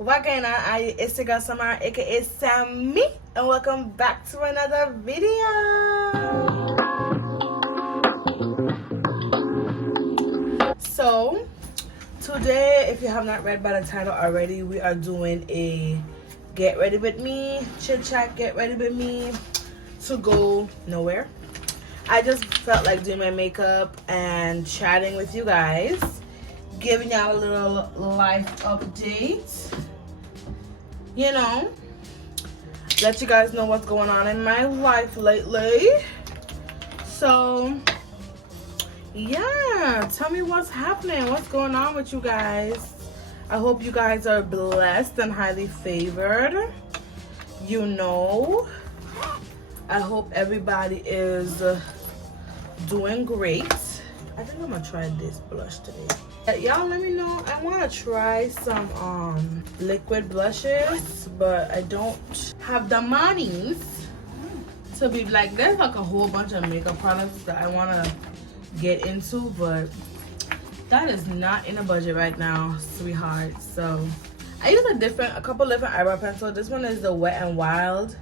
What going on? It's your girl Samara, aka Sammy, and welcome back to another video. So today, if you have not read by the title already, we are doing a get ready with me, chit chat, get ready with me to go nowhere. I just felt like doing my makeup and chatting with you guys, giving y'all a little life update. You know, let you guys know what's going on in my life lately. So yeah, tell me what's happening, what's going on with you guys. I hope you guys are blessed and highly favored. You know, I hope everybody is doing great. I think I'm gonna try this blush today. Y'all let me know. I want to try some liquid blushes, but I don't have the money to be like, there's like a whole bunch of makeup products that I want to get into, but that is not in a budget right now, sweetheart. So I use a couple different eyebrow pencils. This one is the Wet n Wild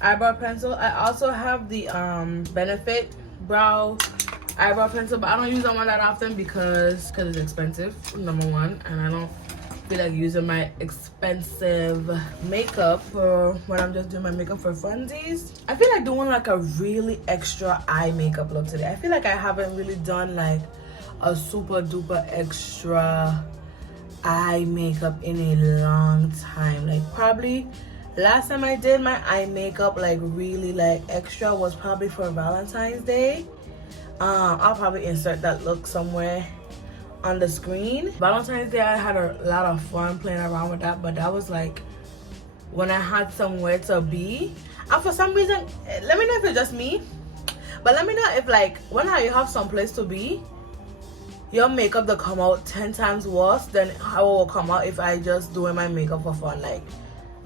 eyebrow pencil. I also have the Benefit brow eyebrow pencil, but I don't use that one that often because it's expensive, number one, and I don't feel like using my expensive makeup for when I'm just doing my makeup for funsies. I feel like doing like a really extra eye makeup look today. I feel like I haven't really done like a super duper extra eye makeup in a long time. Like probably last time I did my eye makeup like really like extra was probably for Valentine's Day. I'll probably insert that look somewhere on the screen. Valentine's Day, I had a lot of fun playing around with that, but that was like when I had somewhere to be. And for some reason, let me know if it's just me, but let me know if like when you have some place to be, your makeup will come out 10 times worse than how it will come out if I just doing my makeup for fun. Like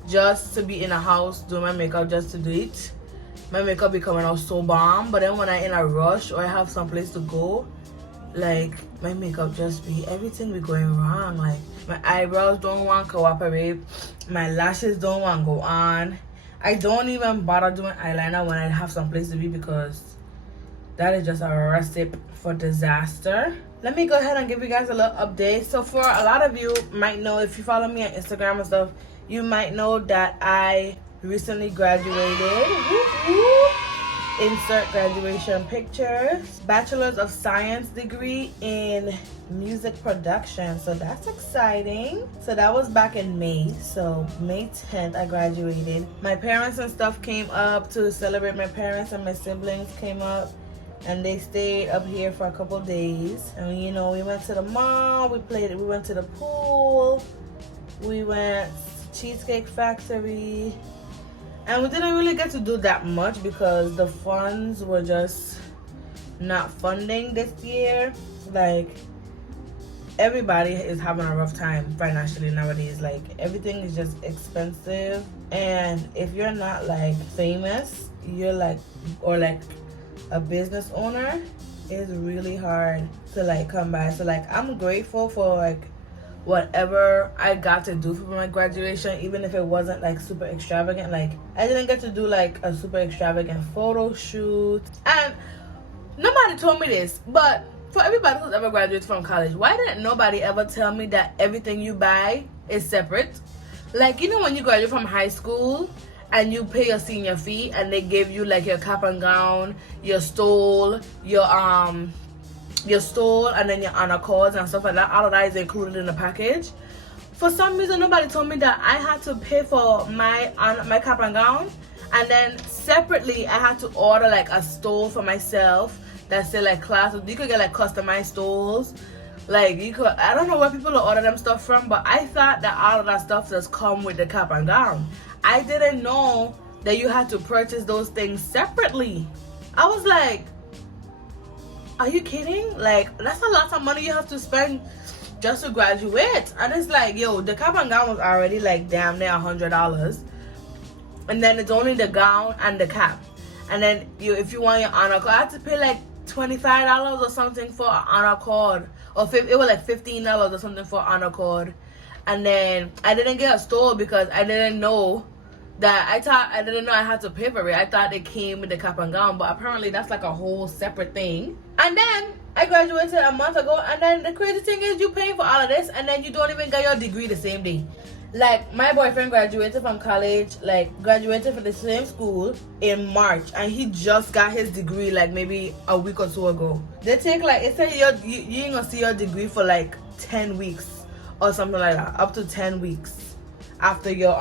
just to be in a house doing my makeup just to do it, my makeup be coming out so bomb. But then when I in a rush or I have some place to go, like my makeup just be, everything be going wrong. Like my eyebrows don't want to cooperate, my lashes don't want to go on. I don't even bother doing eyeliner when I have some place to be because that is just a recipe for disaster. Let me go ahead and give you guys a little update. So for a lot of you might know, if you follow me on Instagram and stuff, you might know that I recently graduated. Insert graduation pictures. Bachelor's of Science degree in music production. So that's exciting. So that was back in May. So May 10th I graduated. My parents and stuff came up to celebrate. My parents and my siblings came up and they stayed up here for a couple days. And you know, we went to the mall, we went to the pool, we went to Cheesecake Factory. And we didn't really get to do that much because the funds were just not funding this year. Like everybody is having a rough time financially nowadays. Like everything is just expensive, and if you're not like famous, you're like, or like a business owner, it's really hard to like come by. So like I'm grateful for like whatever I got to do for my graduation, even if it wasn't like super extravagant. Like I didn't get to do like a super extravagant photo shoot, and nobody told me this, but for everybody who's ever graduated from college, why didn't nobody ever tell me that everything you buy is separate? Like, you know, when you graduate from high school and you pay your senior fee and they give you like your cap and gown, your stole, your stole, and then your honor cords and stuff like that. All of that is included in the package. For some reason, nobody told me that I had to pay for my cap and gown, and then separately I had to order like a stole for myself that said like class. You could get like customized stoles. Like you could, I don't know where people order them stuff from, but I thought that all of that stuff just come with the cap and gown. I didn't know that you had to purchase those things separately. I was like, are you kidding? Like, that's a lot of money you have to spend just to graduate. And it's like, yo, the cap and gown was already like damn near $100, and then it's only the gown and the cap. And then if you want your honor code, I had to pay like $25 or something for an honor code, or it was like $15 or something for an honor code. and then I didn't get a stole because I didn't know that I didn't know I had to pay for it. I thought it came with the cap and gown, but apparently that's like a whole separate thing. And then I graduated a month ago, and then the crazy thing is you paying for all of this, and then you don't even get your degree the same day. Like, my boyfriend graduated from college, like, graduated from the same school in March, and he just got his degree, like, maybe a week or two ago. They take, like, it said you ain't gonna see your degree for, like, 10 weeks or something like that, up to 10 weeks after your,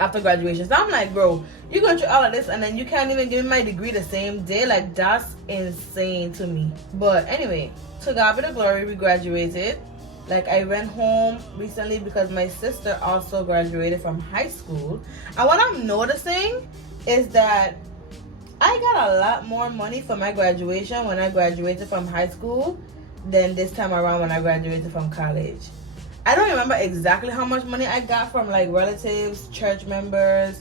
after graduation. So I'm like, bro, you're going through all of this, and then you can't even give me my degree the same day? Like, that's insane to me. But anyway, to God be the glory, we graduated. Like, I went home recently because my sister also graduated from high school. And what I'm noticing is that I got a lot more money for my graduation when I graduated from high school than this time around when I graduated from college. I don't remember exactly how much money I got from, like, relatives, church members,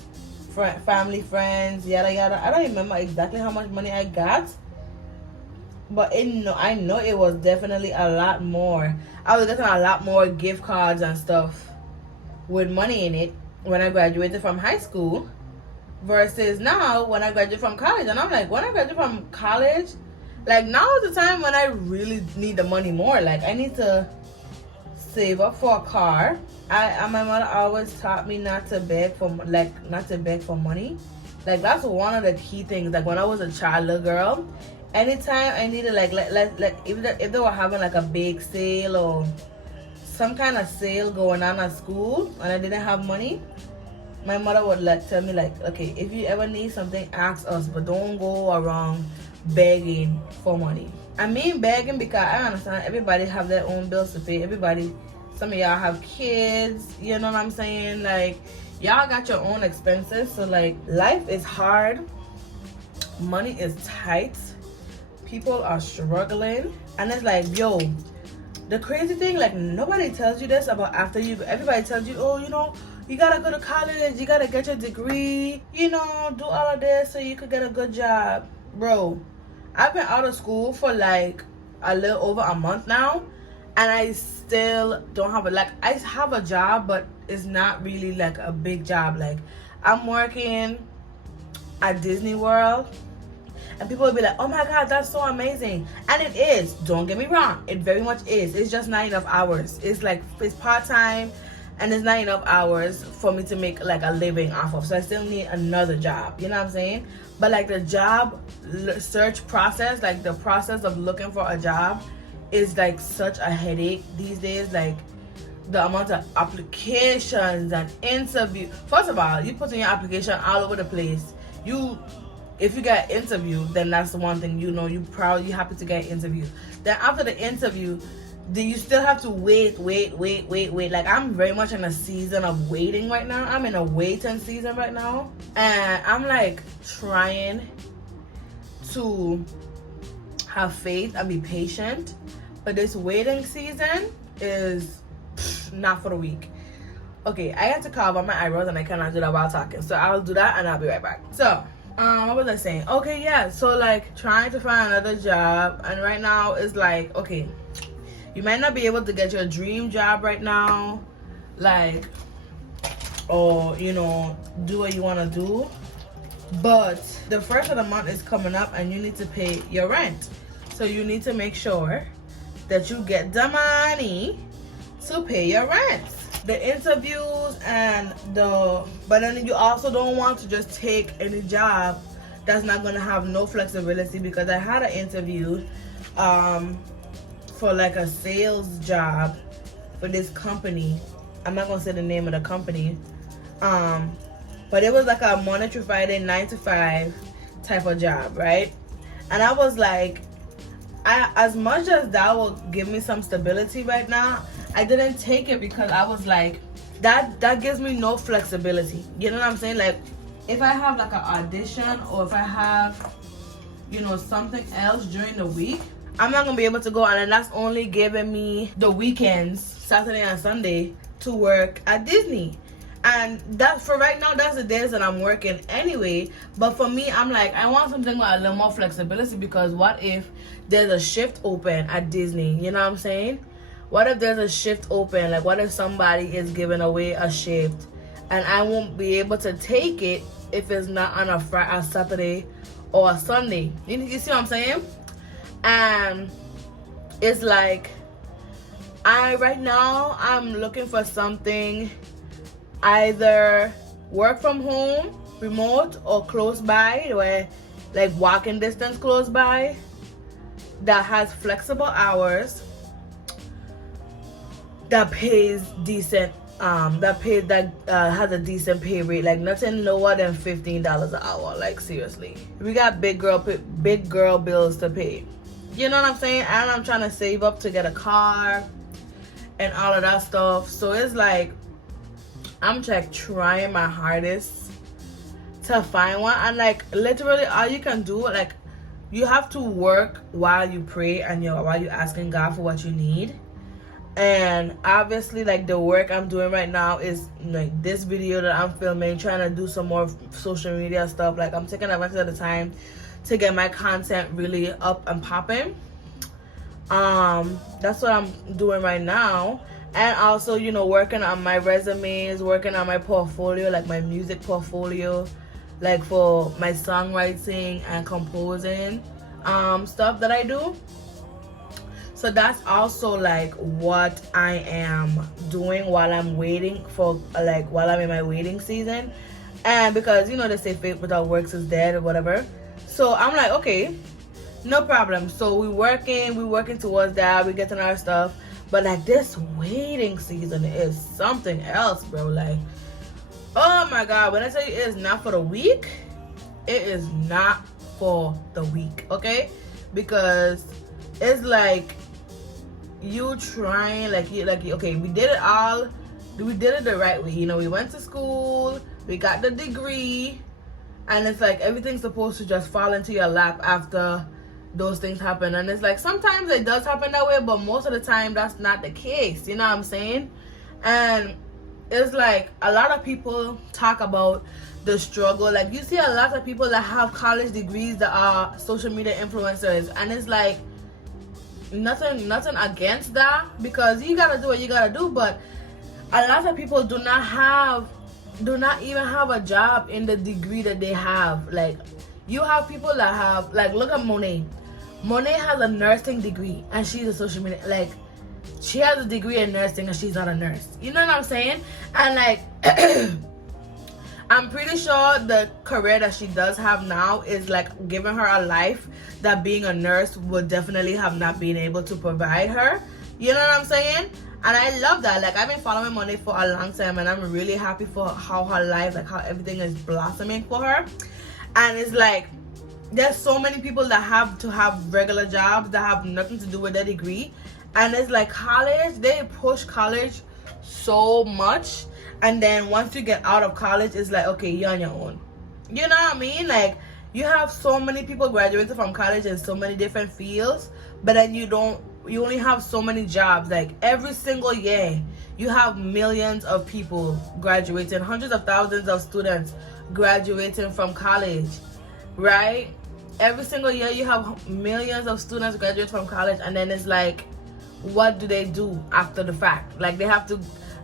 family, friends, yada yada. I don't remember exactly how much money I got. But I know it was definitely a lot more. I was getting a lot more gift cards and stuff with money in it when I graduated from high school versus now when I graduated from college. And I'm like, when I graduated from college, like, now is the time when I really need the money more. Like, I need to save up for a car. My mother always taught me not to beg for money. Like, that's one of the key things. Like, when I was a child, little girl, anytime I needed, like if they were having like a big sale or some kind of sale going on at school and I didn't have money, my mother would tell me, like, okay, if you ever need something, ask us, but don't go around begging for money. I mean begging because I understand everybody have their own bills to pay. Some of y'all have kids, you know what I'm saying? Like, y'all got your own expenses. So, like, life is hard. Money is tight. People are struggling. And it's like, yo, the crazy thing, like, nobody tells you this about after you. Everybody tells you, oh, you know, you gotta go to college, you gotta get your degree, you know, do all of this so you could get a good job. Bro, I've been out of school for like a little over a month now, and I still don't have I have a job, but it's not really like a big job. Like, I'm working at Disney World, and people will be like, oh my God, that's so amazing. And it is, don't get me wrong, it very much is. It's just not enough hours. It's like, it's part-time, and it's not enough hours for me to make like a living off of. So I still need another job, you know what I'm saying? But like, the job search process, like the process of looking for a job is like such a headache these days. Like, the amount of applications and interview. First of all, you put in your application all over the place. If you get interviewed, then that's the one thing, you know, you happy to get interviewed. Then after the interview, you still have to wait. Like, I'm very much in a season of waiting right now. I'm in a waiting season right now. And I'm like trying to have faith and be patient. But this waiting season is not for the weak. Okay, I have to carve out my eyebrows and I cannot do that while talking. So I'll do that and I'll be right back. So, what was I saying? Okay, yeah. So, like, trying to find another job. And right now it's like, okay, you might not be able to get your dream job right now, like, or, you know, do what you want to do. But the first of the month is coming up and you need to pay your rent. So you need to make sure that you get the money to pay your rent. The interviews but then you also don't want to just take any job that's not going to have no flexibility, because I had an interview for like a sales job for this company. I'm not gonna say the name of the company, but it was like a Monday through Friday 9 to 5 type of job, right? And I was like, as much as that will give me some stability right now, I didn't take it because I was like, that gives me no flexibility. You know what I'm saying? Like, if I have like an audition or if I have, you know, something else during the week, I'm not gonna be able to go, and then that's only giving me the weekends, Saturday and Sunday, to work at Disney. And that's, for right now, that's the days that I'm working anyway. But for me, I'm like, I want something with a little more flexibility, because what if there's a shift open at Disney? You know what I'm saying? what if there's a shift open? Like, what if somebody is giving away a shift and I won't be able to take it if it's not on a Saturday or a Sunday? You see what I'm saying? And it's like, right now I'm looking for something either work from home, remote, or close by, where like walking distance close by, that has flexible hours, that pays decent, that has a decent pay rate, like nothing lower than $15 an hour. Like, seriously, we got big girl bills to pay. You know what I'm saying? And I'm trying to save up to get a car and all of that stuff. So it's like, I'm like trying my hardest to find one. And like, literally all you can do, like, you have to work while you pray and while you're asking God for what you need. And obviously, like, the work I'm doing right now is like this video that I'm filming, trying to do some more social media stuff. Like, I'm taking advantage of the time to get my content really up and popping. That's what I'm doing right now. And also, you know, working on my resumes, working on my portfolio, like my music portfolio, like for my songwriting and composing stuff that I do. So that's also like what I am doing while I'm waiting for, like, while I'm in my waiting season. And because, you know, they say faith without works is dead or whatever. So I'm like, okay, no problem. So we're working towards that. We're getting our stuff. But like, this waiting season is something else, bro. Like, oh my God, when I tell you it's not for the weak, it is not for the weak, okay? Because it's like, you trying, like, okay, we did it the right way. You know, we went to school, we got the degree, and it's like everything's supposed to just fall into your lap after those things happen. And it's like, sometimes it does happen that way, but most of the time that's not the case. You know what I'm saying? And it's like, a lot of people talk about the struggle. Like, you see a lot of people that have college degrees that are social media influencers, and it's like, nothing against that, because you gotta do what you gotta do. But a lot of people do not even have a job in the degree that they have. Like, you have people that have, like, look at Monet. Monet has a nursing degree and she's a social media, like, she has a degree in nursing and she's not a nurse. You know what I'm saying? And like, I'm pretty sure the career that she does have now is like giving her a life that being a nurse would definitely have not been able to provide her. You know what I'm saying? And I love that. Like, I've been following Monet for a long time, and I'm really happy for how her life, like how everything is blossoming for her. And it's like, there's so many people that have to have regular jobs that have nothing to do with their degree. And it's like, college, they push college so much. And then once you get out of college, it's like, okay, you're on your own. You know what I mean? Like, you have so many people graduating from college in so many different fields, but then you only have so many jobs. Like, every single year, you have millions of people graduating, hundreds of thousands of students graduating from college, right? Every single year, you have millions of students graduate from college, and then it's like, what do they do after the fact? Like, they have to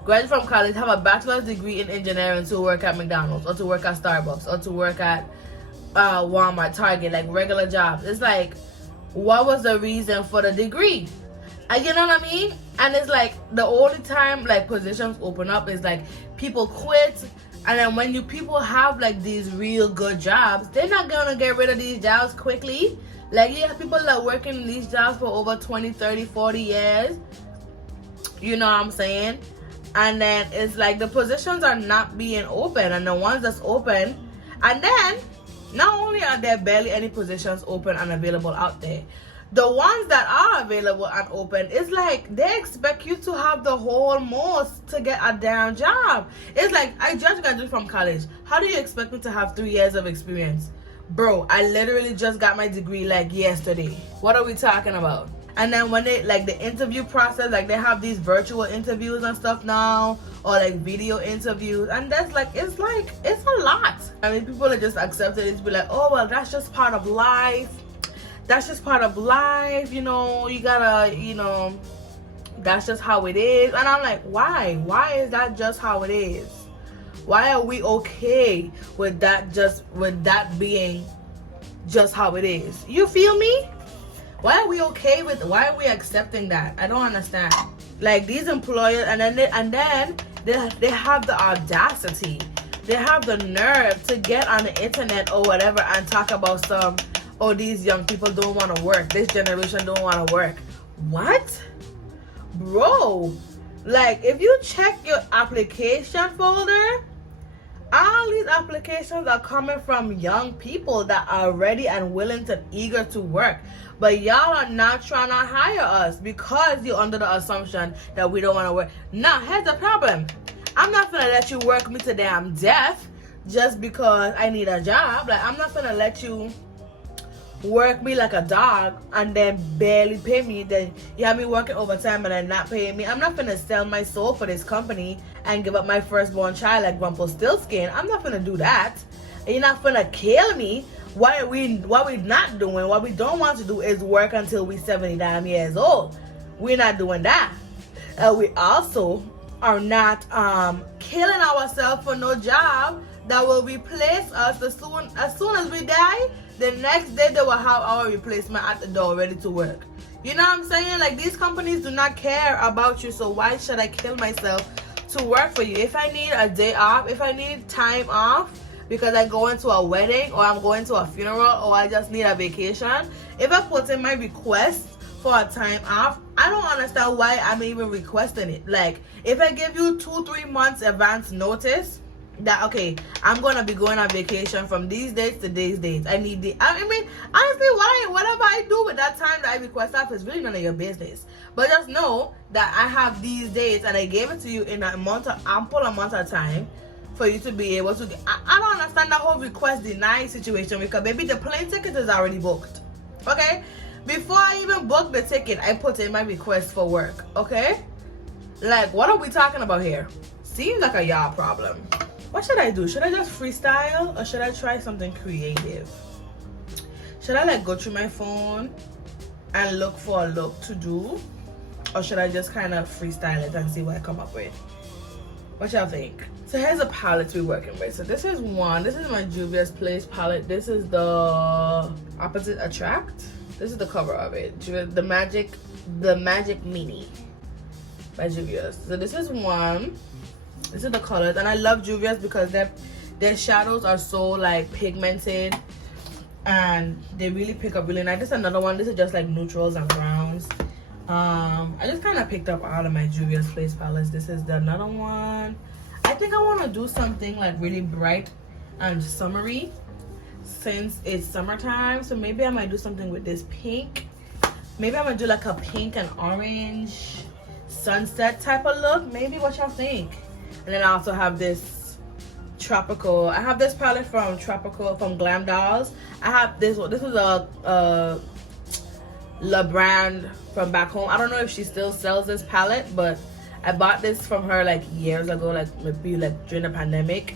graduate from college, have a bachelor's degree in engineering to work at McDonald's, or to work at Starbucks, or to work at Walmart, Target, like regular jobs. It's like, what was the reason for the degree? And you know what I mean? And it's like, the only time like positions open up is like people quit. And then when people have like these real good jobs, they're not gonna get rid of these jobs quickly. Like, you have people that are working in these jobs for over 20, 30, 40 years. You know what I'm saying? And then it's like, the positions are not being open, and the ones that's open, and then not only are there barely any positions open and available out there, the ones that are available and open, it's like they expect you to have the whole most to get a damn job. It's like, I just graduated from college. How do you expect me to have 3 years of experience? Bro, I literally just got my degree like yesterday. What are we talking about? And then when they, like, the interview process, like, they have these virtual interviews and stuff now, or like video interviews, and that's like, it's a lot. I mean, people are just accepted it to be like, oh, well, that's just part of life. That's just part of life, you know, you gotta, you know, that's just how it is. And I'm like, why is that just how it is? Why are we okay with that being just how it is? You feel me? Why are we okay with, why are we accepting that? I don't understand. Like, these employers, and then they have the audacity, they have the nerve to get on the internet or whatever and talk about some, oh, these young people don't want to work, this generation don't want to work. What? Bro, like, if you check your application folder, all these applications are coming from young people that are ready and willing to eager to work. But y'all are not trying to hire us because you're under the assumption that we don't want to work. Now, here's the problem. I'm not gonna let you work me to damn death just because I need a job. Like, I'm not gonna let you work me like a dog and then barely pay me. Then you have me working overtime and then not paying me. I'm not gonna sell my soul for this company and give up my firstborn child like Rumpelstiltskin. I'm not gonna do that. And you're not gonna kill me. What we not doing, what we don't want to do is work until we 79 years old. We're not doing that. We also are not killing ourselves for no job that will replace us as soon as we die. The next day they will have our replacement at the door ready to work. You know what I'm saying? Like, these companies do not care about you, so why should I kill myself to work for you? If I need a day off, if I need time off because I go into a wedding or I'm going to a funeral or I just need a vacation, if I put in my request for a time off, I don't understand why I'm even requesting it. Like, if I give you 2-3 months advance notice that, okay, I'm gonna be going on vacation from these dates to these dates, I mean, honestly, whatever I do with that time that I request off is really none of your business. But just know that I have these dates and I gave it to you in ample amount of time for you to be able to I don't understand that whole request deny situation, because maybe the plane ticket is already booked. Okay, before I even book the ticket, I put in my request for work. Okay, like, what are we talking about here? Seems like a y'all problem. What should I do? Should I just freestyle or should I try something creative? Should I like go through my phone and look for a look to do, or should I just kind of freestyle it and see what I come up with? What y'all think? So here's the palettes we're working with. So this is my Juvia's Place palette. This is the Opposite Attract. This is the cover of it. The Magic Mini by Juvia's. So this is one. This is the colors, and I love Juvia's because their shadows are so like pigmented and they really pick up really nice. This is another one. This is just like neutrals and browns. I just kind of picked up all of my Juvia's Place palettes. This is another one. I think I want to do something like really bright and summery since it's summertime. So maybe I might do something with this pink. Maybe I'm gonna do like a pink and orange sunset type of look. Maybe, what y'all think? And then I also have this tropical. I have this palette from Glam Dolls. I have this one. This is a La brand from back home. I don't know if she still sells this palette, but I bought this from her like years ago, like maybe like during the pandemic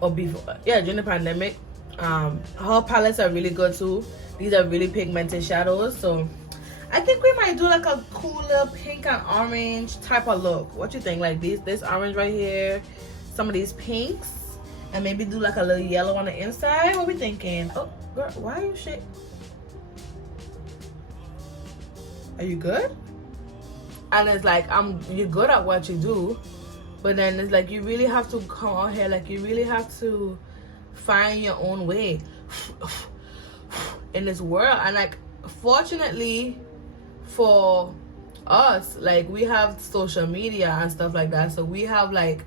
or before. Yeah, during the pandemic. Her palettes are really good too. These are really pigmented shadows, so I think we might do like a cool little pink and orange type of look. What you think? Like this orange right here, some of these pinks, and maybe do like a little yellow on the inside. What we thinking? Oh, girl, why are you shit? Are you good? And it's like, you're good at what you do, but then it's like you really have to come out here, like you really have to find your own way in this world. And like, fortunately for us, like we have social media and stuff like that, so we have like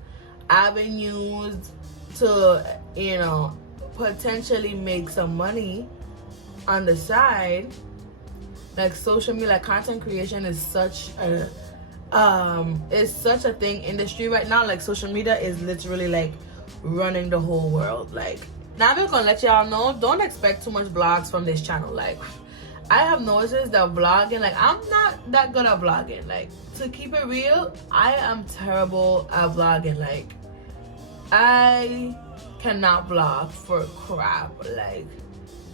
avenues to, you know, potentially make some money on the side. Like social media, like content creation is such a thing industry right now. Like social media is literally like running the whole world. Like, now I'm just gonna let y'all know, don't expect too much vlogs from this channel. Like, I have noticed that vlogging, like I'm not that good at vlogging. Like, to keep it real, I am terrible at vlogging. Like, I cannot vlog for crap. Like,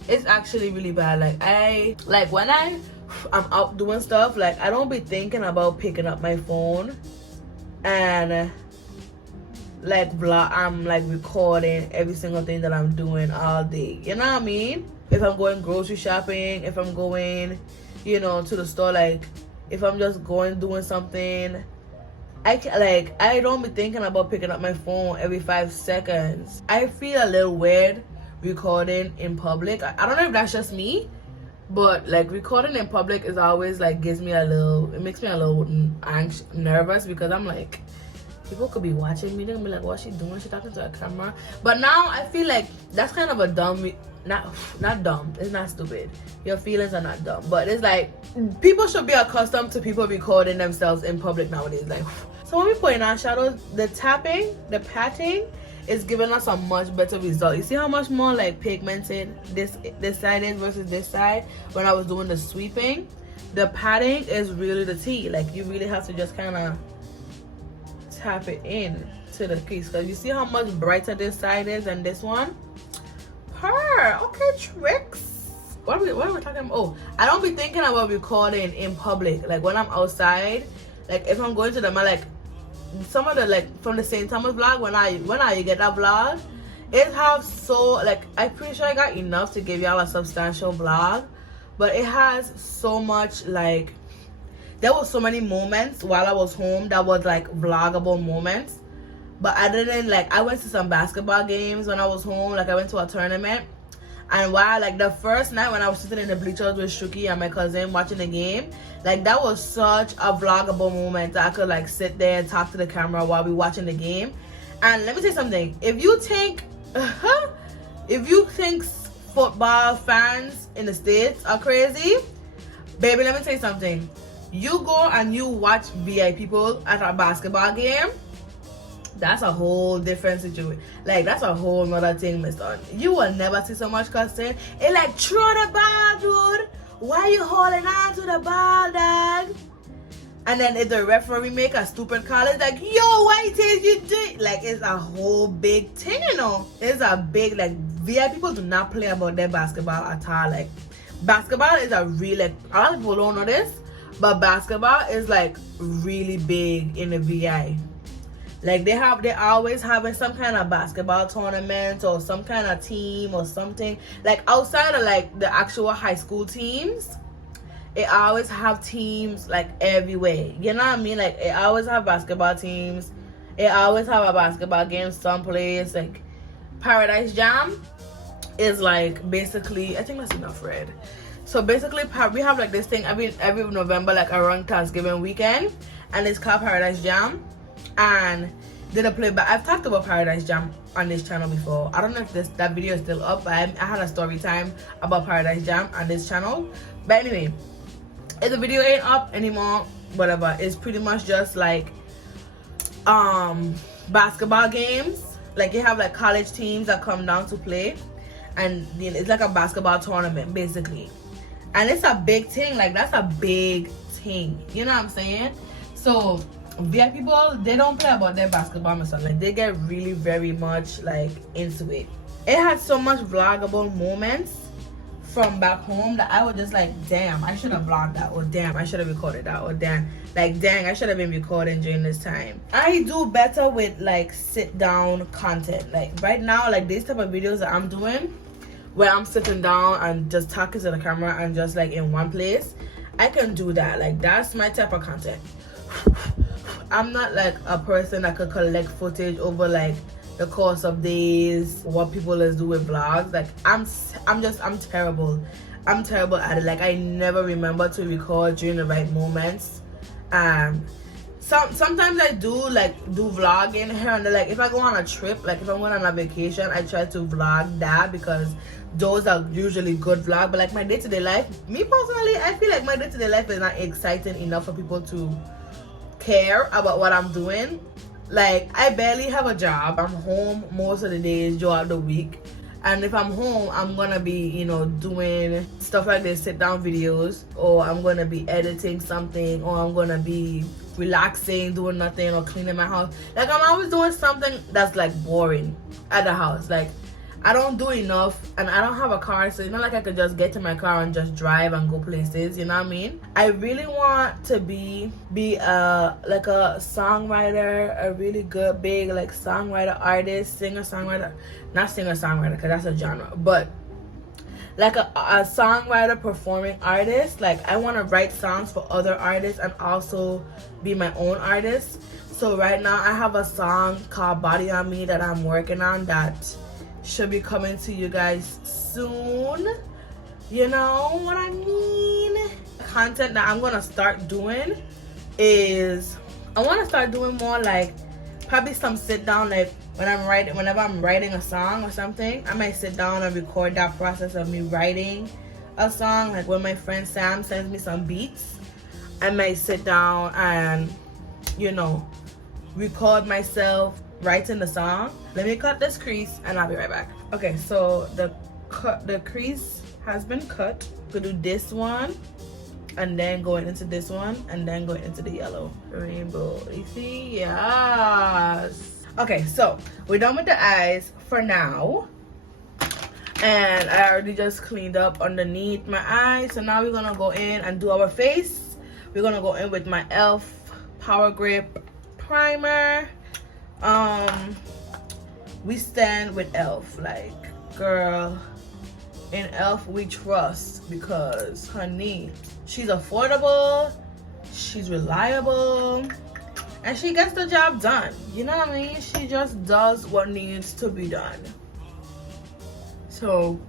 it's actually really bad. Like when I I'm out doing stuff, like I don't be thinking about picking up my phone and like vlog. I'm like recording every single thing that I'm doing all day. You know what I mean? If I'm going grocery shopping, if I'm going, you know, to the store, like if I'm just going doing something, I don't be thinking about picking up my phone every 5 seconds. I feel a little weird recording in public. I don't know if that's just me, but like recording in public is always like it makes me a little nervous, because I'm like, people could be watching me, they're gonna be like, what's she doing? She talking to a camera. But now I feel like that's kind of a dumb, not dumb, it's not stupid. Your feelings are not dumb, but it's like people should be accustomed to people recording themselves in public nowadays. Like, so when we put in our shadows, the patting is giving us a much better result. You see how much more like pigmented this side is versus this side when I was doing the sweeping? The patting is really the tea. Like, you really have to just kind of tap it in to the crease, because you see how much brighter this side is than this one. Okay, tricks. What are we talking about? Oh, I don't be thinking about recording in public. Like when I'm outside, like if I'm going to the mall, like some of the, like from the St. Thomas vlog, when I get that vlog, it have so, like, I'm pretty sure I got enough to give y'all a substantial vlog, but it has so much, like, there was so many moments while I was home that was like vloggable moments. But I didn't, like, I went to some basketball games when I was home. Like I went to a tournament, and while like the first night when I was sitting in the bleachers with Shuki and my cousin watching the game, like that was such a vloggable moment that I could like sit there and talk to the camera while we watching the game. And let me say something, if you think football fans in the States are crazy, baby, let me tell you something. You go and you watch VI people at a basketball game, that's a whole different situation. Like, that's a whole nother thing, mister. You will never see so much cussing. It like, throw the ball, dude. Why you holding on to the ball, dog? And then if the referee make a stupid call, it's like, yo, why it is you do? Like, it's a whole big thing, you know. It's a big, like, VI people do not play about their basketball at all. Like, basketball is a real, like, a lot of people don't know this, but basketball is like really big in the VI. Like they always having some kind of basketball tournament or some kind of team or something. Like outside of like the actual high school teams, it always have teams like everywhere. You know what I mean? Like it always have basketball teams. It always have a basketball game someplace. Like Paradise Jam is like basically, I think that's enough red. So basically we have like this thing every November, like around Thanksgiving weekend, and it's called Paradise Jam. And did play, but I've talked about Paradise Jam on this channel before. I don't know if that video is still up, but I had a story time about Paradise Jam on this channel. But anyway, if the video ain't up anymore, whatever, it's pretty much just like basketball games. Like you have like college teams that come down to play, and it's like a basketball tournament basically. And it's a big thing, like that's a big thing, you know what I'm saying? So VI people, they don't play about their basketball and stuff. Like they get really very much like into it. It had so much vloggable moments from back home that I was just like, damn, I should have vlogged that, or damn, I should have recorded that, or damn, like dang, I should have been recording during this time. I do better with like sit down content. Like right now, like these type of videos that I'm doing where I'm sitting down and just talking to the camera and just like in one place, I can do that. Like that's my type of content. I'm not like a person that could collect footage over like the course of days, what people is do with vlogs. Like I'm terrible. I'm terrible at it. Like I never remember to record during the right moments. Sometimes I do vlogging here and there. Like if I go on a trip, like if I'm going on a vacation, I try to vlog that because those are usually good vlog. But like my day-to-day life, me personally, I feel like my day-to-day life is not exciting enough for people to care about what I'm doing. Like I barely have a job. I'm home most of the days throughout the week, and if I'm home, I'm gonna be, you know, doing stuff like this, sit down videos, or I'm gonna be editing something, or I'm gonna be relaxing, doing nothing, or cleaning my house. Like I'm always doing something that's like boring at the house. Like I don't do enough, and I don't have a car, so it's not like I could just get to my car and just drive and go places, you know what I mean? I really want to be like a songwriter, a really good big like songwriter, artist, singer songwriter, not singer songwriter because that's a genre, but like a songwriter, performing artist. Like I want to write songs for other artists and also be my own artist. So right now I have a song called Body on Me that I'm working on that should be coming to you guys soon. You know what I mean? Content that I'm gonna start doing is I want to start doing more like probably some sit down, like whenever I'm writing a song or something, I might sit down and record that process of me writing a song. Like when my friend Sam sends me some beats, I might sit down and, you know, record myself writing the song. Let me cut this crease and I'll be right back. Okay, so the crease has been cut. We'll do this one and then going into this one and then going into the yellow rainbow. You see? Yes. Okay, so we're done with the eyes for now, and I already just cleaned up underneath my eyes. So now we're gonna go in and do our face. We're gonna go in with my e.l.f. Power Grip primer. We stand with e.l.f. Like, girl, in e.l.f. we trust, because honey, she's affordable, she's reliable, and she gets the job done. You know what I mean? She just does what needs to be done. So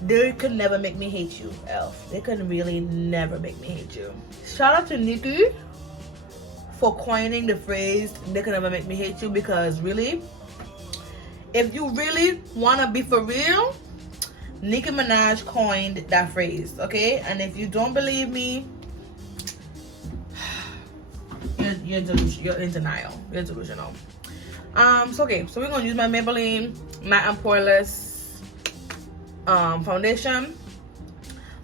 they could never make me hate you, e.l.f. They could really never make me hate you. Shout out to Nikki for coining the phrase "they could never make me hate you," because really, if you really want to be for real, Nicki Minaj coined that phrase, okay? And if you don't believe me, you're in denial. You're delusional. So okay, so we're gonna use my Maybelline Matte and Poreless foundation.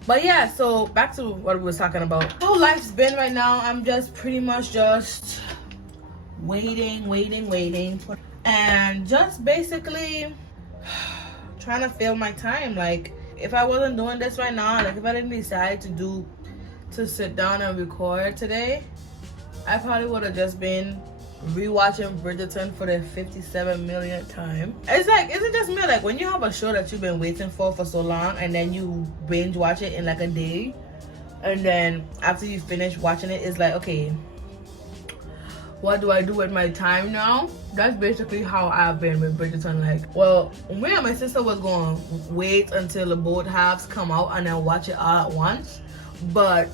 But yeah, so back to what we was talking about. How life's been right now. I'm just pretty much just waiting, and just basically trying to fill my time. Like, if I wasn't doing this right now, like if I didn't decide to sit down and record today, I probably would have just been rewatching Bridgerton for the 57 millionth time. It's like, is it just me? Like, when you have a show that you've been waiting for so long, and then you binge watch it in like a day, and then after you finish watching it, it's like, okay, what do I do with my time now? That's basically how I've been with Bridgerton. Like, well, me and my sister was going to wait until the both halves come out and then watch it all at once, but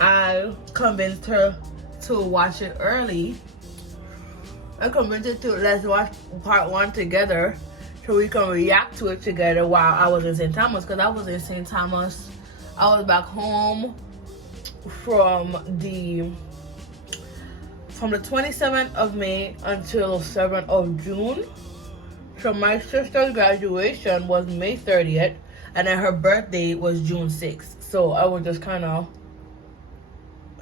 I convinced her to watch it early. I convinced her to let's watch part 1 together so we can react to it together while I was in St. Thomas, because I was in St. Thomas. I was back home from the 27th of May until 7th of June. So my sister's graduation was May 30th, and then her birthday was June 6th. So I was just kind of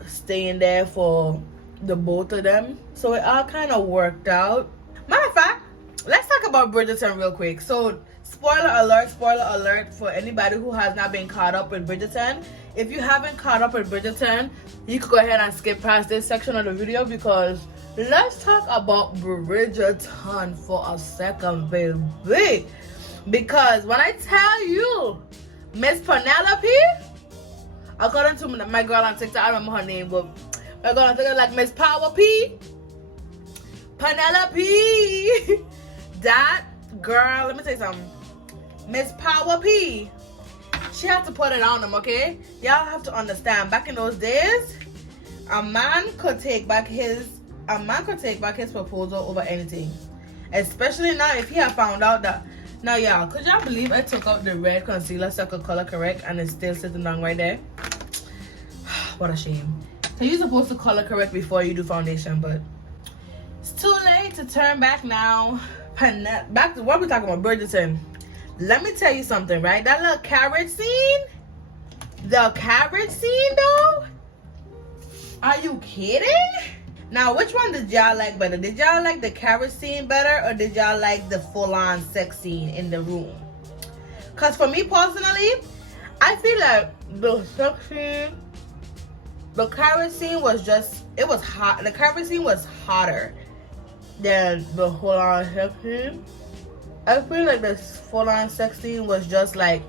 staying there for the both of them. So it all kind of worked out. Matter of fact, let's talk about Bridgerton real quick. So spoiler alert for anybody who has not been caught up with Bridgerton. If you haven't caught up with Bridgerton, you could go ahead and skip past this section of the video, because let's talk about Bridgerton for a second, baby. Because when I tell you, Miss Penelope, according to my girl on TikTok, I don't remember her name, but my girl on TikTok, like Miss Power P, Penelope, that girl, let me tell you something. Miss Power P, she had to put it on them, okay? Y'all have to understand, back in those days, a man could take back his proposal over anything. Especially now, if he had found out that, now y'all, could y'all believe I took out the red concealer so I could color correct and it's still sitting down right there? What a shame. So you're supposed to color correct before you do foundation, but it's too late to turn back now. Back to what we're talking about, Bridgerton. Let me tell you something, right? That little carriage scene, the carriage scene though, are you kidding? Now, which one did y'all like better? Did y'all like the carrot scene better, or did y'all like the full-on sex scene in the room? Because for me personally, I feel like the sex scene, the carrot scene was just, it was hot. The carrot scene was hotter than the full-on sex scene. I feel like the full-on sex scene was just like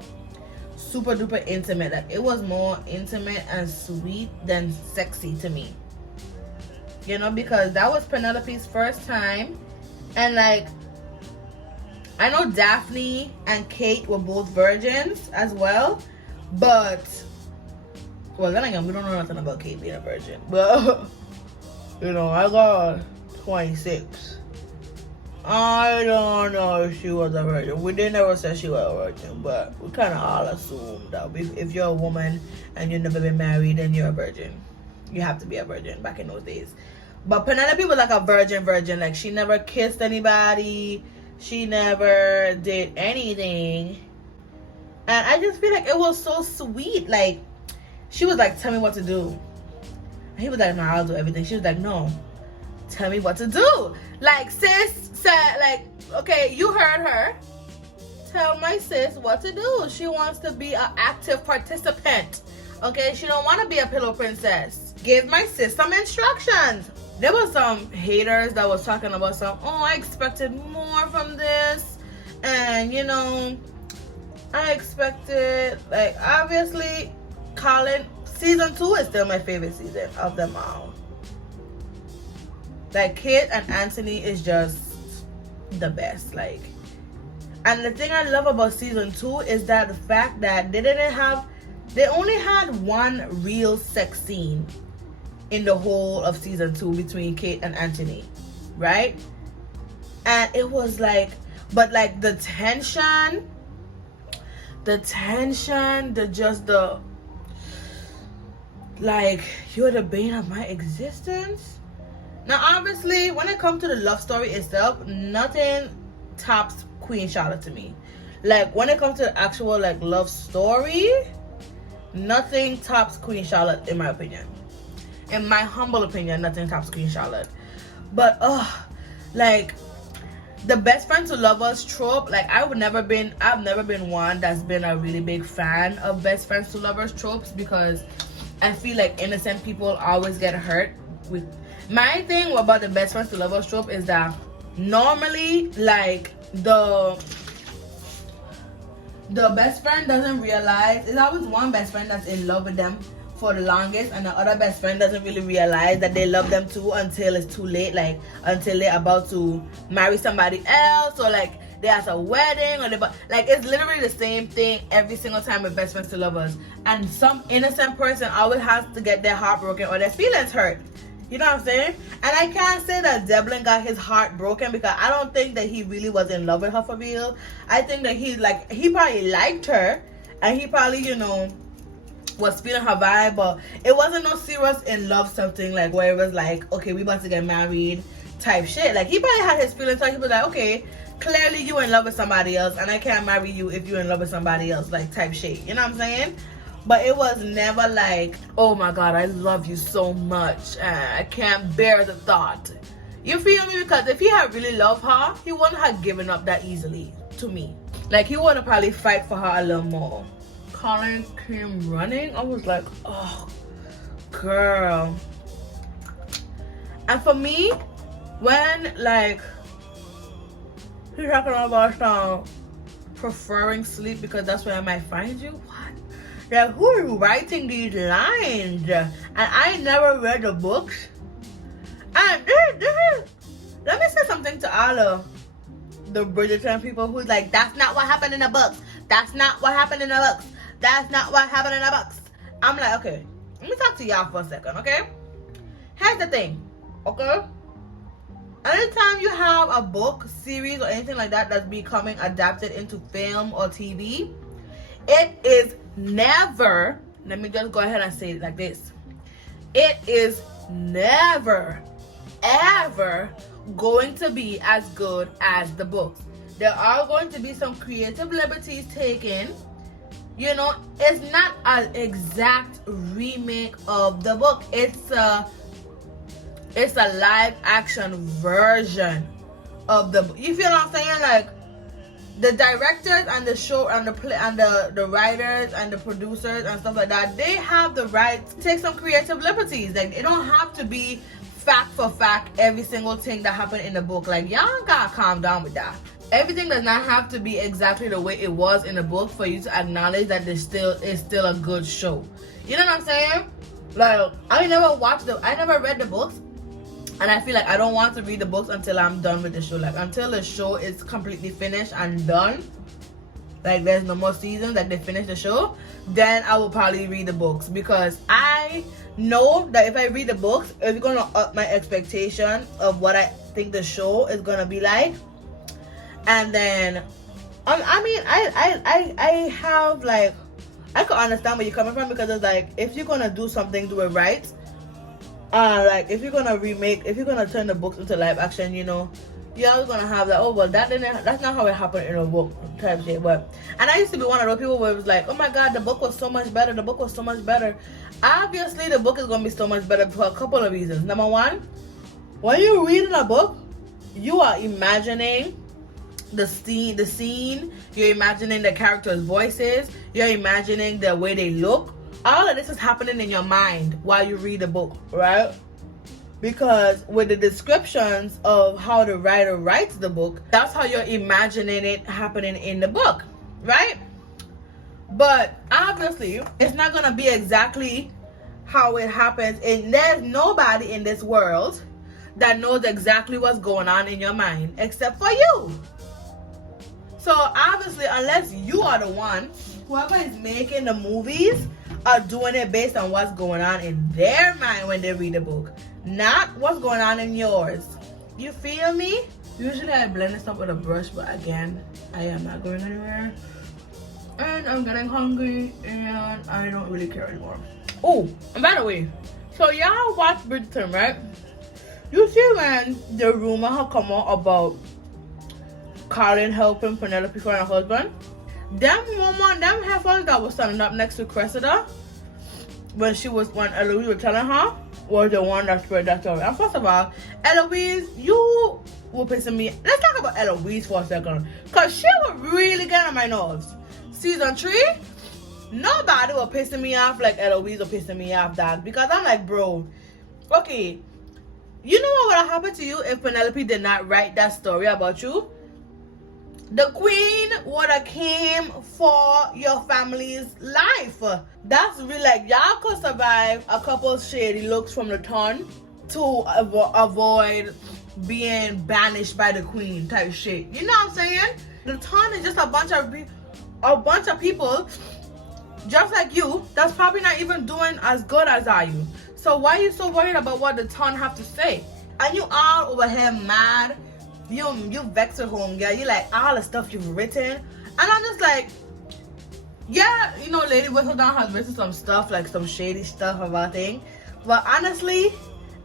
super duper intimate. Like, it was more intimate and sweet than sexy to me. You know, because that was Penelope's first time. And like, I know Daphne and Kate were both virgins as well. But, well, then again, we don't know nothing about Kate being a virgin. But, you know, I got 26. I don't know if she was a virgin. We didn't never say she was a virgin, but we kind of all assumed that if you're a woman and you've never been married, then you're a virgin. You have to be a virgin back in those days. But Penelope was like a virgin. Like, she never kissed anybody. She never did anything. And I just feel like it was so sweet. Like, she was like, tell me what to do. And he was like, no, I'll do everything. She was like, no, tell me what to do. Like, sis said, like, okay, you heard her. Tell my sis what to do. She wants to be an active participant. Okay, she don't want to be a pillow princess. Give my sis some instructions. There was some haters that was talking about I expected more from this. And, you know, I expected, like, obviously, Colin, season 2 is still my favorite season of them all. Like, Kate and Anthony is just the best. Like, and the thing I love about season 2 is that the fact that they only had one real sex scene in the whole of season 2 between Kate and Anthony, right? And it was like, but like the tension, like, you're the bane of my existence. Now, obviously, when it comes to the love story itself, nothing tops Queen Charlotte to me. Like, when it comes to the actual, like, love story, nothing tops Queen Charlotte, in my opinion. In my humble opinion, nothing tops Queen Charlotte. But, like, the best friend to lovers trope, like, I've never been one that's been a really big fan of best friends to lovers tropes, because I feel like innocent people always get hurt. With my thing about the best friends to lovers trope is that normally, like, the best friend doesn't realize, there's always one best friend that's in love with them for the longest, and the other best friend doesn't really realize that they love them too until it's too late, like until they're about to marry somebody else, or like they have a wedding, or like, it's literally the same thing every single time with best friends to lovers. And some innocent person always has to get their heart broken or their feelings hurt. You know what I'm saying? And I can't say that Devlin got his heart broken, because I don't think that he really was in love with her for real. I think that he probably liked her, and he probably, you know, was feeling her vibe, but it wasn't no serious in love something, like where it was like, okay, we about to get married type shit. Like, he probably had his feelings, like he was like, okay, clearly you in love with somebody else, and I can't marry you if you're in love with somebody else, like type shit. You know what I'm saying? But it was never like, oh my god, I love you so much, I can't bear the thought. You feel me? Because if he had really loved her, he wouldn't have given up that easily, to me. Like, he would have probably fight for her a little more. Colin came running, I was like, oh, girl. And for me, when, like, he's talking about preferring sleep because that's where I might find you, what? Like, who are you writing these lines? And I never read the books. And let me say something to all of the Bridgerton people who's like, that's not what happened in the books. That's not what happened in the books. That's not what happened in the books. I'm like, okay, let me talk to y'all for a second, okay? Here's the thing, okay? Anytime you have a book, series, or anything like that that's becoming adapted into film or TV, it is never, let me just go ahead and say it like this. It is never, ever going to be as good as the books. There are going to be some creative liberties taken. You know, it's not an exact remake of the book. It's It's a live action version of the book. You feel what I'm saying? Like, the directors and the show and the play and the writers and the producers and stuff like that, they have the right to take some creative liberties. Like, it don't have to be fact for fact every single thing that happened in the book. Like, y'all gotta calm down with that. Everything does not have to be exactly the way it was in the book for you to acknowledge that it's still a good show. You know what I'm saying? Like, I never read the books. And I feel like I don't want to read the books until I'm done with the show. Like, until the show is completely finished and done. Like, there's no more seasons. Like, they finish the show. Then I will probably read the books. Because I know that if I read the books, it's going to up my expectation of what I think the show is going to be like. And then, I mean, I have, like, I can understand where you're coming from. Because it's like, if you're going to do something, do it right. Like, if you're gonna turn the books into live action, you know, you're always gonna have that, oh well, that's not how it happened in a book type shit. But, and I used to be one of those people where it was like, oh my god, the book was so much better, Obviously the book is gonna be so much better for a couple of reasons. Number one, when you're reading a book, you are imagining the scene, you're imagining the characters' voices, you're imagining the way they look. All of this is happening in your mind while you read the book, right? Because with the descriptions of how the writer writes the book, that's how you're imagining it happening in the book, right? But obviously, it's not going to be exactly how it happens. And there's nobody in this world that knows exactly what's going on in your mind except for you. So obviously, unless you are the one, whoever is making the movies are doing it based on what's going on in their mind when they read the book, not what's going on in yours. You feel me? Usually I blend this up with a brush, but again, I am not going anywhere. And I'm getting hungry and I don't really care anymore. Oh, and by the way, so y'all watch Bridgerton, right? You see when the rumor had come out about Colin helping Penelope find her husband? Them heifers that was standing up next to Cressida when Eloise was telling her was the one that spread that story. And first of all, Eloise, you were pissing me. Let's talk about Eloise for a second. Because she was really getting on my nerves. Season 3, nobody was pissing me off like Eloise was pissing me off, dog. Because I'm like, bro, okay, you know what would have happened to you if Penelope did not write that story about you? The queen would have came for your family's life. That's really like, y'all could survive a couple shady looks from the ton to avoid being banished by the queen type shit. You know what I'm saying? The ton is just a bunch of people just like you that's probably not even doing as good as are you. So why are you so worried about what the ton have to say? And you all over here mad. You vex at home, girl. You like all the stuff you've written. And I'm just like, yeah, you know, Lady Whistledown has written some stuff, like some shady stuff about things. But honestly,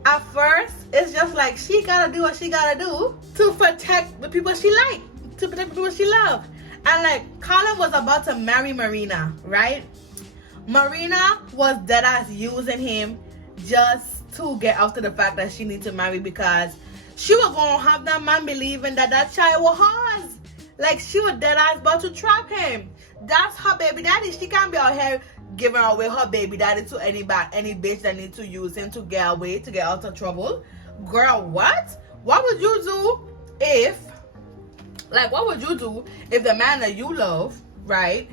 at first, it's just like she gotta do what she gotta do to protect the people she like, to protect the people she love. And like, Colin was about to marry Marina, right? Marina was deadass using him just to get out to the fact that she needs to marry because she was gonna have that man believing that child was hers. Like, she was deadass about to trap him. That's her baby daddy. She can't be out here giving away her baby daddy to any bitch that needs to use him to get away, to get out of trouble. Girl, what? What would you do if the man that you love, right,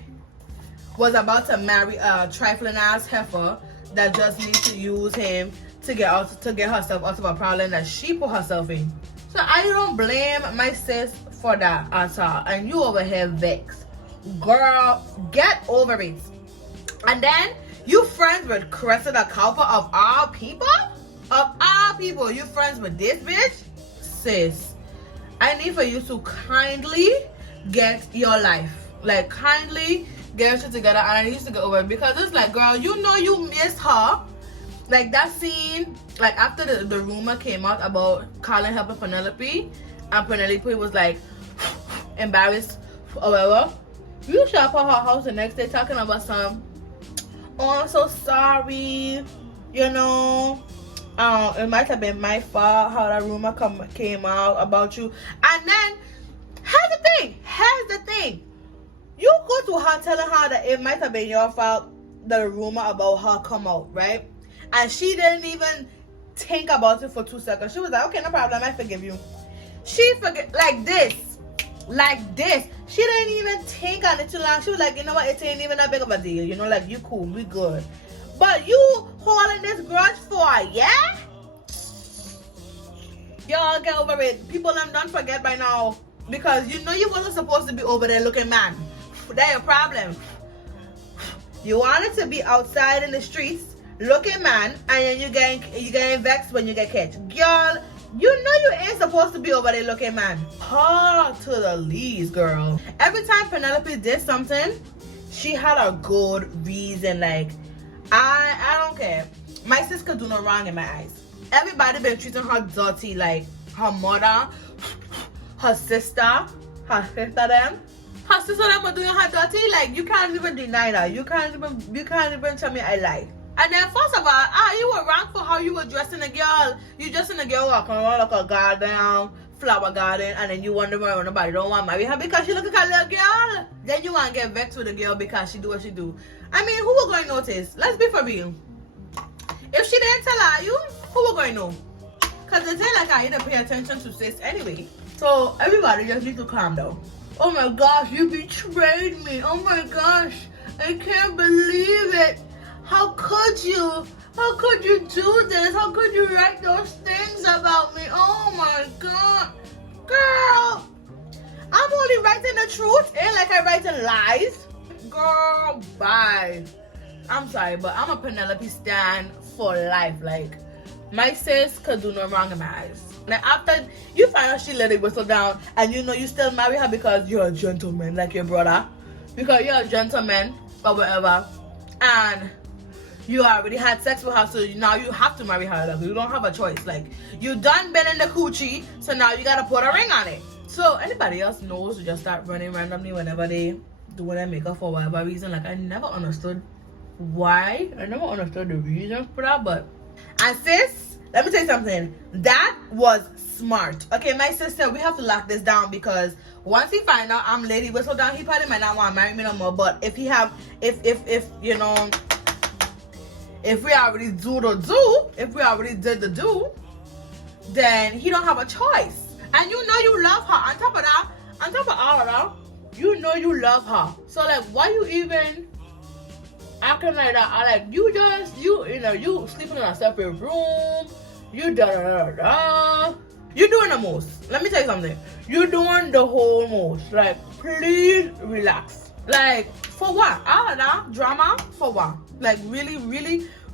was about to marry a trifling ass heifer that just needs to use him to get herself out of a problem that she put herself in? So I don't blame my sis for that at all. And you over here vexed. Girl, get over it. And then you friends with Cressida Cowper of all people? Of all people, you friends with this bitch? Sis, I need for you to kindly get your life. Like, kindly get your shit together. And I need to get over it. Because it's like, girl, you know you missed her. Like, that scene, like, after the rumor came out about Colin helping Penelope, and Penelope was like embarrassed or whatever, you should have put her house the next day talking about some, oh, I'm so sorry, you know, It might have been my fault how that rumor came out about you. And then here's the thing. You go to her telling her that it might have been your fault, the rumor about her come out, right? And she didn't even think about it for 2 seconds. She was like, okay, no problem, I forgive you. She forget like this. She didn't even think on it too long. She was like, you know what, it ain't even that big of a deal. You know, like, you cool, we good. But you holding this grudge for, yeah? Y'all get over it. People don't forget by now. Because you know you wasn't supposed to be over there looking man. That's your problem. You wanted to be outside in the streets looking man, and then you getting vexed when you get catch. Girl, you know you ain't supposed to be over there looking man. Hard to the least, girl. Every time Penelope did something, she had a good reason. Like, I don't care. My sis could do no wrong in my eyes. Everybody been treating her dirty, like her mother, her sister them. Her sister them were doing her dirty. Like, you can't even deny that. You can't even tell me I lie. And then first of all, you were wrong for how you were dressing a girl. You dressing a girl walking around like a goddamn flower garden, and then you wonder why nobody don't want to marry her because she look like a little girl. Then you want to get vexed with the girl because she do what she do. I mean, who will going to notice? Let's be for real. If she didn't tell her, who will going to know? Because it's ain't like I need to pay attention to sis anyway. So everybody just need to calm down. Oh my gosh, you betrayed me. Oh my gosh, I can't believe it. How could you? How could you do this? How could you write those things about me? Oh my god. Girl, I'm only writing the truth. Ain't like I'm writing lies. Girl, bye. I'm sorry, but I'm a Penelope stan for life. Like, my sis could do no wrong in my eyes. Like, after you find out she let it whistle down, and you know you still marry her because you're a gentleman, like your brother. Because you're a gentleman or whatever. And you already had sex with her, so now you have to marry her. Like, you don't have a choice. Like, you done been in the coochie, so now you gotta put a ring on it. So anybody else knows to just start running randomly whenever they doing their makeup for whatever reason. Like, I never understood why. I never understood the reason for that. But, and sis, let me tell you something. That was smart. Okay, my sister, we have to lock this down because once he find out I'm Lady Whistle Down, he probably might not want to marry me no more. But if he have, if you know, if we already if we already did the do, then he don't have a choice. And you know you love her. On top of all of that, you know you love her. So like, why you even acting like that? Like, you sleeping in a separate room. You da. You're doing the most. Let me tell you something. You're doing the whole most. Like, please relax. Like, for what? All of that drama for what? Like, really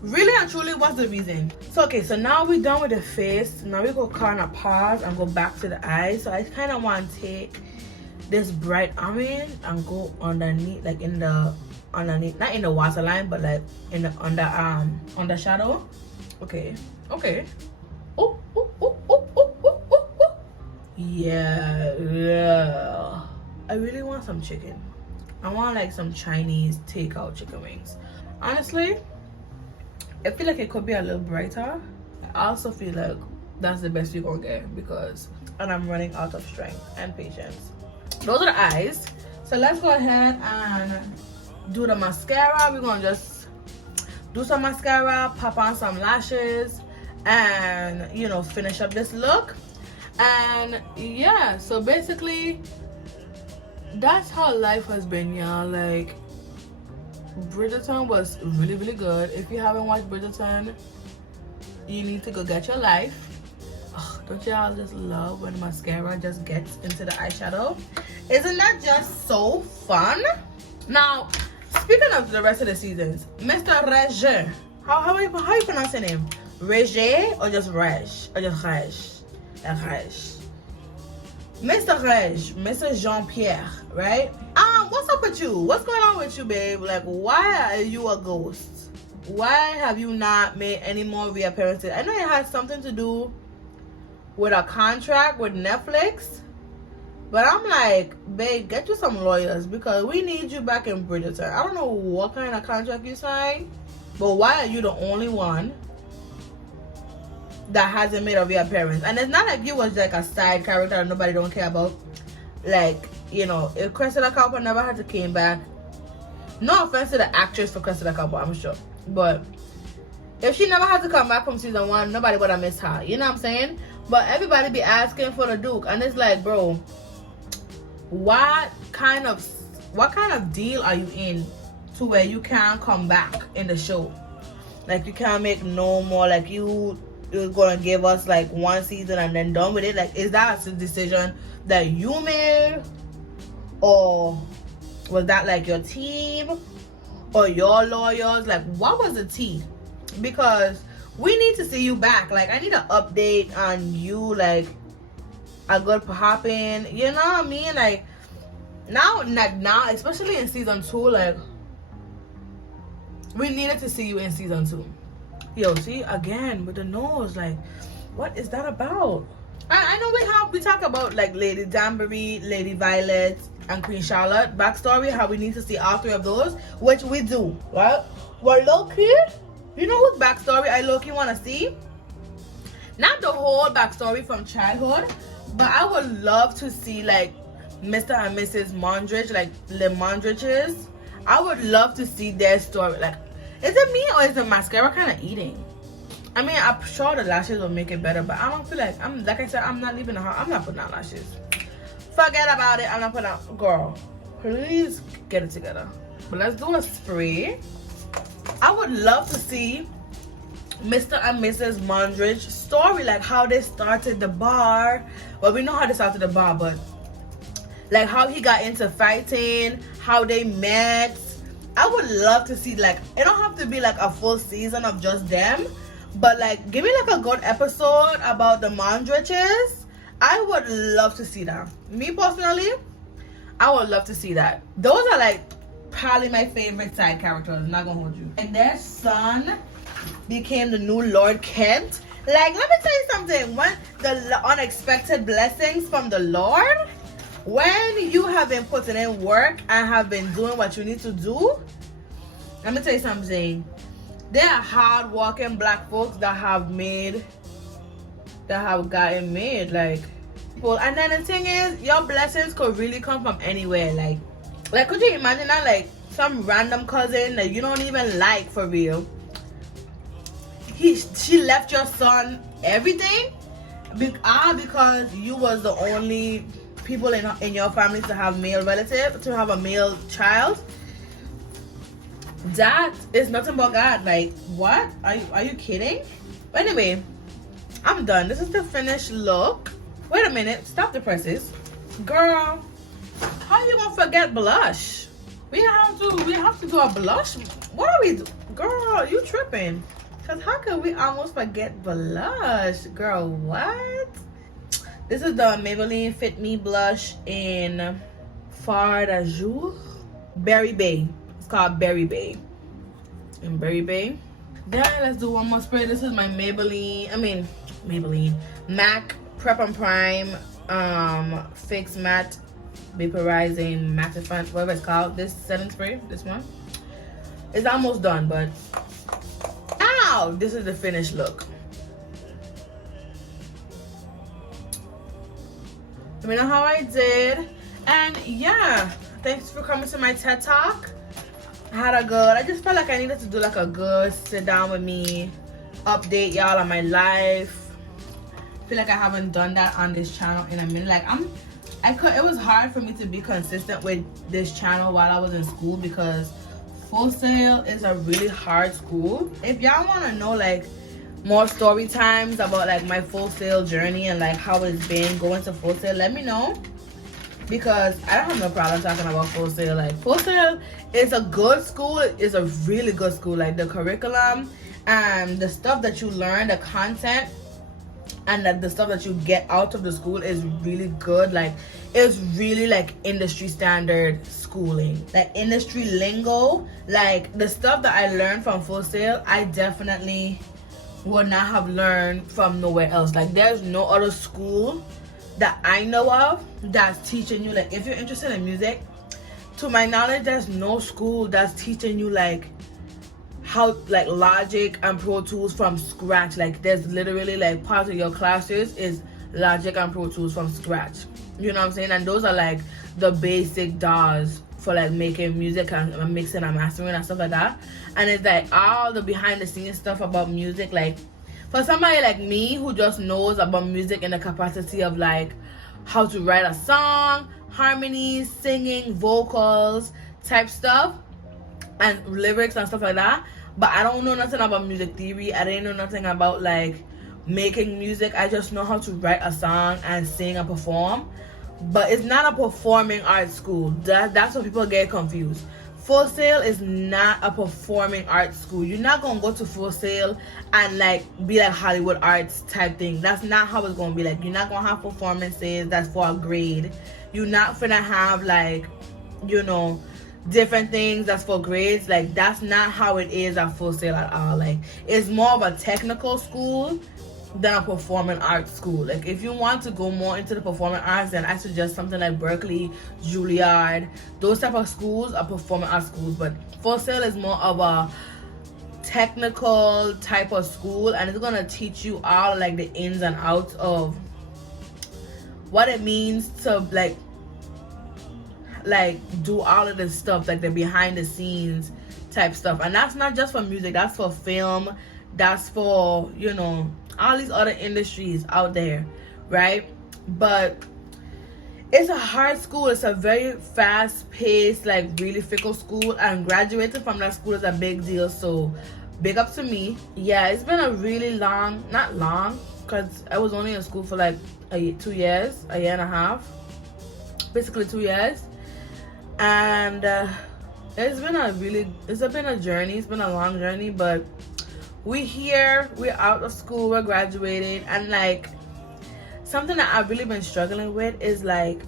and truly, what's the reason? So okay, so now we're done with the face. Now we go kind of pause and go back to the eyes. So I kind of want to take this bright orange and go underneath, like in the underneath, not in the waterline, but like in the under shadow. Okay. Oh. Yeah. I really want some chicken. I want like some Chinese takeout chicken wings. Honestly, I feel like it could be a little brighter. I also feel like that's the best you're gonna get because, and I'm running out of strength and patience. Those are the eyes. So let's go ahead and do the mascara. We're gonna just do some mascara, pop on some lashes, and you know, finish up this look. And yeah, so basically that's how life has been, y'all. Like, Bridgerton was really good. If you haven't watched Bridgerton, you need to go get your life. Ugh, don't y'all just love when mascara just gets into the eyeshadow? Isn't that just so fun? Now, speaking of the rest of the seasons, Mr. Reg, how you pronounce your name? Reg or just Reg? Or just Reg? Reg. Mr. Reg, Mr. Jean-Pierre, right? What's up with you? What's going on with you, babe? Like, why are you a ghost? Why have you not made any more reappearances? I know it had something to do with a contract with Netflix, but I'm like, babe, get you some lawyers because we need you back in Bridgerton. I don't know what kind of contract you signed, but why are you the only one that hasn't made a reappearance. And it's not like you was like a side character that nobody don't care about. Like, you know, if Cressida Cooper never had to came back, no offense to the actress for Cressida Cooper, I'm sure, but if she never had to come back from season 1, nobody would have missed her. You know what I'm saying? But everybody be asking for the Duke, and it's like, bro, what kind of deal are you in to where you can't come back in the show? Like, you can't make no more. Like, you're gonna give us like 1 season and then done with it. Like, is that a decision that you made, or was that like your team or your lawyers? Like, what was the tea? Because we need to see you back. Like, I need an update on you, like a good popping, you know what I mean? Like, now, especially in season 2, like, we needed to see you in season 2. Yo, see, again with the nose, like, what is that about? I know we talk about like Lady Danbury, Lady Violet, and Queen Charlotte backstory, how we need to see all 3 of those, which we do, right? Well, low-key, you know whose backstory I low-key want to see? Not the whole backstory from childhood, but I would love to see like Mr. and Mrs. Mondridge, like the Mondridges. I would love to see their story. Like, is it me or is the mascara kind of eating? I mean, I'm sure the lashes will make it better, but I don't feel like, like I said, I'm not leaving the house. I'm not putting on lashes. Forget about it. I'm not putting on, girl, please get it together. But let's do a spray. I would love to see Mr. and Mrs. Mondridge story, like how they started the bar. Well, we know how they started the bar, but like how he got into fighting, how they met. I would love to see, like, it don't have to be like a full season of just them, but like give me like a good episode about the Mondridges. I would love to see that. Me personally, I would love to see that. Those are like probably my favorite side characters. I'm not gonna hold you. And their son became the new Lord Kent. Like, let me tell you something. When the unexpected blessings from the Lord, when you have been putting in work and have been doing what you need to do, let me tell you something. There are hard-working black folks that have gotten made, like, people. And then the thing is, your blessings could really come from anywhere. Like, could you imagine that, like, some random cousin that you don't even like, for real, she left your son everything because you was the only people in your family to have male relative, to have a male child. That is nothing but God. Like, what? Are you kidding? But anyway, I'm done. This is the finished look. Wait a minute. Stop the presses. Girl, how you gonna forget blush? We have to do a blush. What are we do? Girl, you tripping. Cause how could we almost forget blush? Girl, what? This is the Maybelline Fit Me blush in Fard Azur. Berry Bay. It's called Berry Bay. In Berry Bay. Then let's do one more spray. This is my Maybelline MAC Prep and Prime Fix Matte Vaporizing Mattifying, whatever it's called. This setting spray, this one. It's almost done, but now this is the finished look. Let me know how I did. And yeah, thanks for coming to my TED Talk. I just felt like I needed to do like a good sit down with me, update y'all on my life. I feel like I haven't done that on this channel in a minute. Like, it was hard for me to be consistent with this channel while I was in school, because Full Sail is a really hard school. If y'all want to know like more story times about like my Full Sail journey and like how it's been going to Full Sail, let me know, because I don't have no problem talking about Full Sail. Like, Full Sail is a good school. It's a really good school. Like, the curriculum and the stuff that you learn, the content and the stuff that you get out of the school is really good. Like, it's really like industry standard schooling, like industry lingo. Like, the stuff that I learned from Full Sail, I definitely would not have learned from nowhere else. Like, there's no other school that I know of that's teaching you, like, if you're interested in music, to my knowledge, there's no school that's teaching you like how like Logic and Pro Tools from scratch. Like there's literally like part of your classes is Logic and Pro Tools from scratch. You know what I'm saying? And those are like the basic DAWs for like making music and mixing and mastering and stuff like that. And it's like all the behind the scenes stuff about music. Like for somebody like me who just knows about music in the capacity of like how to write a song, harmonies, singing, vocals type stuff, and lyrics and stuff like that, but I don't know nothing about music theory. I didn't know nothing about like making music. I just know how to write a song and sing and perform. But it's not a performing arts school. That's what people get confused. Full Sail is not a performing arts school. You're not gonna go to Full Sail and like be like Hollywood arts type thing. That's not how it's gonna be. Like you're not gonna have performances that's for a grade. You're not gonna have like, you know, different things that's for grades. Like that's not how it is at Full Sail at all. Like it's more of a technical school than a performing arts school. Like if you want to go more into the performing arts, then I suggest something like Berkeley, Juilliard. Those type of schools are performing arts schools. But Full Sail is more of a technical type of school, and it's gonna teach you all like the ins and outs of what it means to like do all of this stuff, like the behind the scenes type stuff. And that's not just for music, that's for film, that's for, you know, all these other industries out there, right? But it's a hard school. It's a very fast-paced, like really fickle school, and graduating from that school is a big deal. So big up to me. Yeah, it's been a really long, not long, because I was only in school for like 2 years, a year and a half, basically 2 years. And it's been a journey. It's been a long journey, but we're out of school, we're graduating. And like something that I've really been struggling with is like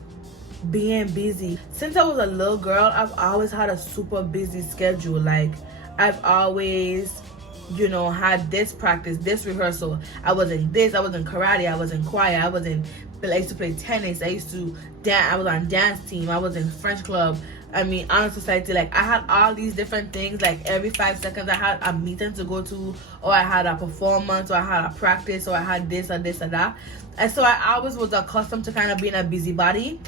being busy. Since I was a little girl, I've always had a super busy schedule. Like I've always, you know, had this practice, this rehearsal. I was in karate, I was in choir, I used to play tennis, I used to dance, I was on dance team, I was in French club, honor society. Like I had all these different things. Like every 5 seconds I had a meeting to go to, or I had a performance, or I had a practice, or I had this or this or that. And so I always was accustomed to kind of being a busybody.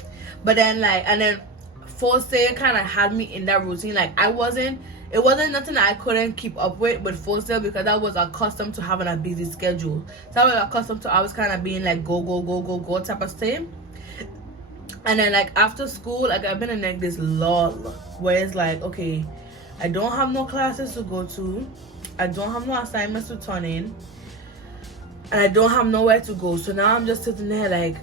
But then and then Full Sail kind of had me in that routine. Like it wasn't nothing that I couldn't keep up with Full Sail, because I was accustomed to having a busy schedule. So I was accustomed to always kind of being like go type of thing. And then like after school, like I've been in like this lull where it's like, okay, I don't have no classes to go to, I don't have no assignments to turn in, and I don't have nowhere to go. So now I'm just sitting there like,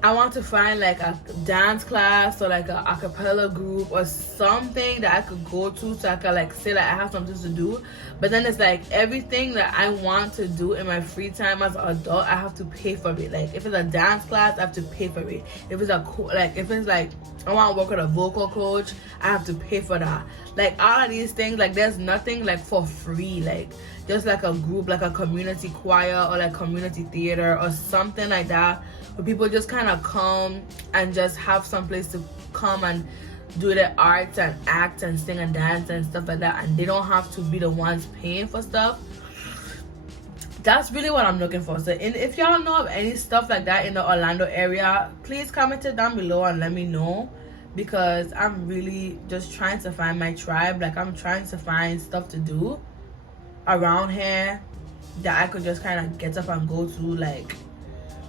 I want to find like a dance class or like a acapella group or something that I could go to, so I could like say that I have something to do. But then it's like everything that I want to do in my free time as an adult, I have to pay for it. Like if it's a dance class, I have to pay for it. If it's if it's like I want to work with a vocal coach, I have to pay for that. Like all of these things, like there's nothing like for free. Like just like a group, like a community choir or like community theater or something like that, where people just kind of come and just have some place to come and do their arts and act and sing and dance and stuff like that, and they don't have to be the ones paying for stuff. That's really what I'm looking for. So if y'all know of any stuff like that in the Orlando area, please comment it down below and let me know, because I'm really just trying to find my tribe. Like I'm trying to find stuff to do around here that I could just kind of get up and go to like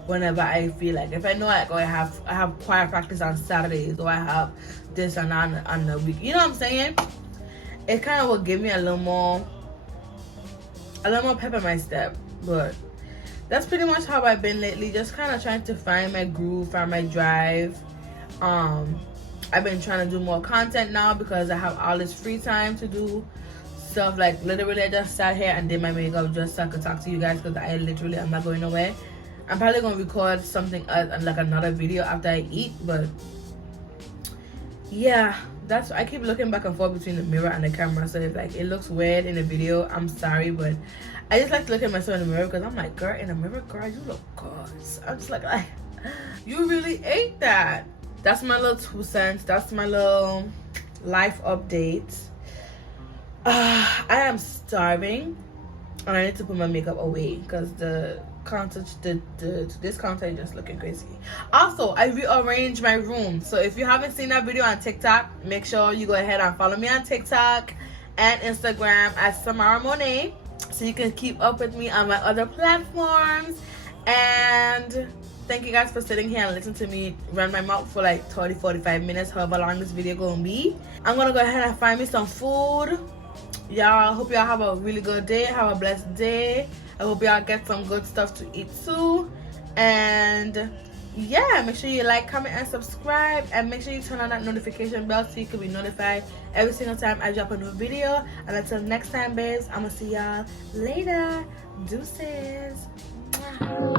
whenever I feel like. If I know like, oh, I have choir practice on Saturdays, or I have this and on the week, you know what I'm saying? It kind of will give me a little more pep in my step. But that's pretty much how I've been lately, just kind of trying to find my groove, find my drive. I've been trying to do more content now because I have all this free time to do stuff. Like literally I just sat here and did my makeup just so I could talk to you guys, because I literally am not going nowhere. I'm probably gonna record something else, like another video after I eat. But yeah, I keep looking back and forth between the mirror and the camera, so if like it looks weird in the video, I'm sorry. But I just like to look at myself in the mirror, because I'm like, girl, in the mirror, girl, you look good. I'm just like you really ate that. That's my little 2 cents. That's my little life update. I am starving, and I need to put my makeup away because the counter, this counter is just looking crazy. Also, I rearranged my room, so if you haven't seen that video on TikTok, make sure you go ahead and follow me on TikTok and Instagram at Samara Monet, so you can keep up with me on my other platforms. And thank you guys for sitting here and listening to me run my mouth for like 30-45 minutes, however long this video gonna be. I'm gonna go ahead and find me some food. Y'all, hope y'all have a really good day. Have a blessed day. I hope y'all get some good stuff to eat too. And yeah, make sure you like, comment, and subscribe, and make sure you turn on that notification bell so you can be notified every single time I drop a new video. And until next time, babes, I'm gonna see y'all later. Deuces. Mwah.